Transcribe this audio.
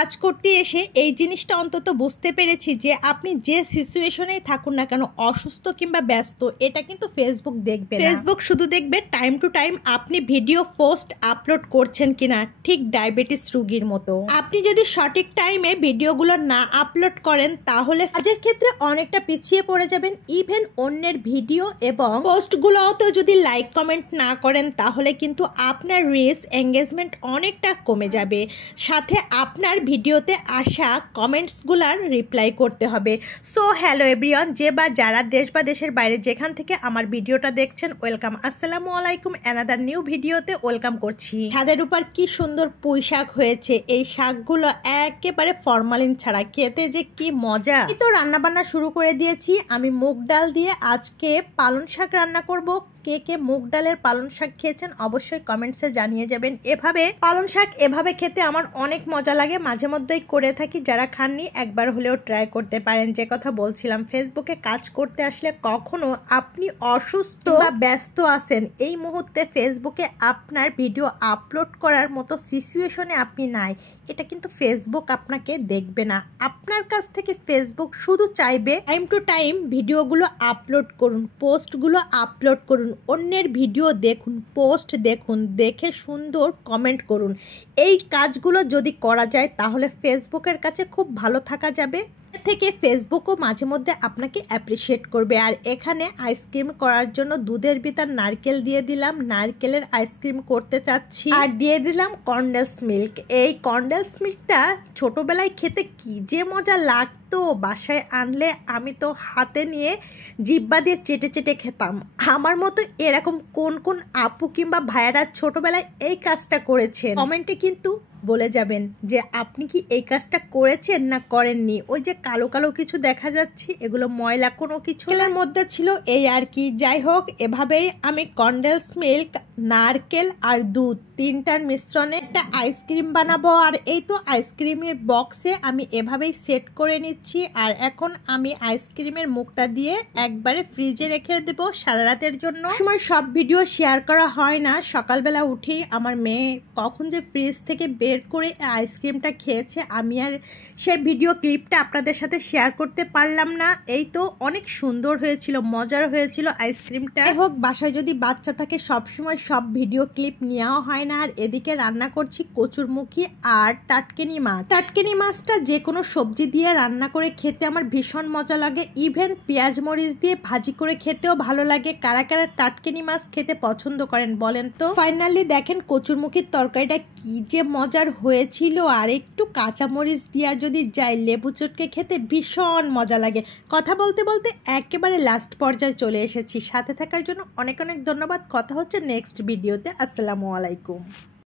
কাজ করতে এসে এই জিনিসটা অন্তত বুঝতে পেরেছি যে আপনি যে সিচুয়েশনেই থাকুন না কেন, অসুস্থ কিংবা ব্যস্ত, এটা কিন্তু ফেসবুক দেখবে না। ফেসবুক শুধু দেখবে টাইম টু টাইম আপনি ভিডিও পোস্ট আপলোড করছেন কিনা, ঠিক ডায়াবেটিস রোগীর মতো। আপনি যদি সঠিক টাইমে ভিডিওগুলো না আপলোড করেন তাহলে কাজের ক্ষেত্রে অনেকটা পিছিয়ে পড়ে যাবেন। ইভেন অন্যের ভিডিও এবং পোস্টগুলোতে যদি লাইক কমেন্ট না করেন তাহলে কিন্তু আপনার রিচ এঙ্গেজমেন্ট অনেকটা কমে যাবে। সাথে আপনার ভিডিওতে আসা কমেন্টসগুলার রিপ্লাই করতে হবে। সো হ্যালো এভরিওয়ান, যে বা যারা দেশ বা দেশের বাইরে যেখান থেকে আমার ভিডিওটা দেখছেন, ওয়েলকাম। আসসালামু আলাইকুম, অ্যানাদার নিউ ভিডিওতে ওয়েলকাম করছি। ছাদের উপর কি সুন্দর পুঁই শাক হয়েছে। এই শাকগুলো একেবারে ফরমালিন ছাড়া, খেতে যে কি মজা। এই তো রান্নাবান্না শুরু করে দিয়েছি। আমি মুগ ডাল দিয়ে আজকে পালং শাক রান্না করব। কে কে মুগ ডালের পালং শাক খেয়েছেন অবশ্যই কমেন্টসে জানিয়ে যাবেন। এভাবে পালং শাক এভাবে খেতে আমার অনেক মজা লাগে, মাঝে মধ্যেই করে থাকি। যারা খাননি একবার হলেও ট্রাই করতে পারেন। যে কথা বলছিলাম, ফেসবুকে কাজ করতে আসলে কখনো আপনি অসুস্থ বা ব্যস্ত আছেন, এই মুহূর্তে ফেসবুকে আপনার ভিডিও আপলোড করার মতো সিচুয়েশনে আপনি নাই, এটা কিন্তু ফেসবুক আপনাকে দেখবে না। আপনার কাছ থেকে ফেসবুক শুধু চাইবে টাইম টু টাইম ভিডিওগুলো আপলোড করুন, পোস্টগুলো আপলোড করুন, অন্যের ভিডিও দেখুন, পোস্ট দেখুন, দেখে সুন্দর কমেন্ট করুন। এই কাজগুলো যদি করা যায় তাহলে ফেসবুকের কাছে খুব ভালো থাকা যাবে। থেকে ফেসবুকও মাঝে মধ্যে আপনাকে অ্যাপ্রিসিয়েট করবে। আর এখানে আইসক্রিম করার জন্য দুধের ভিতর নারকেল দিয়ে দিলাম, নারকেলের আইসক্রিম করতে চাচ্ছি। আর দিয়ে দিলাম কনডেন্স মিল্ক। এই কনডেন্স মিল্কটা ছোটবেলায় খেতে কি যে মজা লাগতো, বাসায় আনলে আমি তো হাতে নিয়ে জিব্বা দিয়ে চেটে চেটে খেতাম। আমার মতো এরকম কোন কোন আপু কিংবা ভাইয়েরা ছোটবেলায় এই কাজটা করেছেন, কমেন্টে কিন্তু বলে যাবেন যে আপনি কি এই কাজটা করেছেন না করেননি। ওই যে কালো কালো কিছু দেখা যাচ্ছে, এগুলো ময়লা কোনো কিছু এর মধ্যে ছিল, এই আর কি। যাই হোক, এভাবেই আমি কনডেন্স মিল্ক, নারকেল আর দুধ তিনটার মিশ্রণে একটা আইসক্রিম বানাবো। আর এই তো আইসক্রিমের বক্সে আমি এভাবেই সেট করে নিচ্ছি। আর এখন আমি আইসক্রিমের মুখটা দিয়ে একবারে ফ্রিজে রেখে দেবো সারা রাতের জন্য। সময় সব ভিডিও শেয়ার করা হয় না, সকালবেলা উঠেই আমার মেয়ে কখন যে ফ্রিজ থেকে বের করে আইসক্রিমটা খেয়েছে, আমি আর সেই ভিডিও ক্লিপটা আপনাদের সাথে শেয়ার করতে পারলাম না। এই তো অনেক সুন্দর হয়েছিল, মজার হয়েছিল আইসক্রিমটা। যাই হোক, বাসায় যদি বাচ্চা থাকে সবসময় সব ভিডিও ক্লিপ নেওয়া হয় না। আর এদিকে রান্না করছি কচুরমুখী আর টাটকেনি মাছ। টাটকেনি মাছটা যে কোনো সবজি দিয়ে রান্না করে খেতে আমার ভীষণ মজা লাগে। ইভেন পেঁয়াজ মরিচ দিয়ে ভাজি করে খেতেও ভালো লাগে। কারা কারা টাটকেনি মাছ খেতে পছন্দ করেন বলেন তো। ফাইনালি দেখেন কচুরমুখীর তরকারিটা কি যে মজার হয়েছিল। আর একটু কাঁচামরিচ দিয়া যদি যাই, লেবু চটকে খেতে ভীষণ মজা লাগে। কথা বলতে বলতে একেবারে লাস্ট পর্যায়ে চলে এসেছি। সাথে থাকার জন্য অনেক অনেক ধন্যবাদ। কথা হচ্ছে নেক্সট ভিডিওতে। আসসালামু আলাইকুম।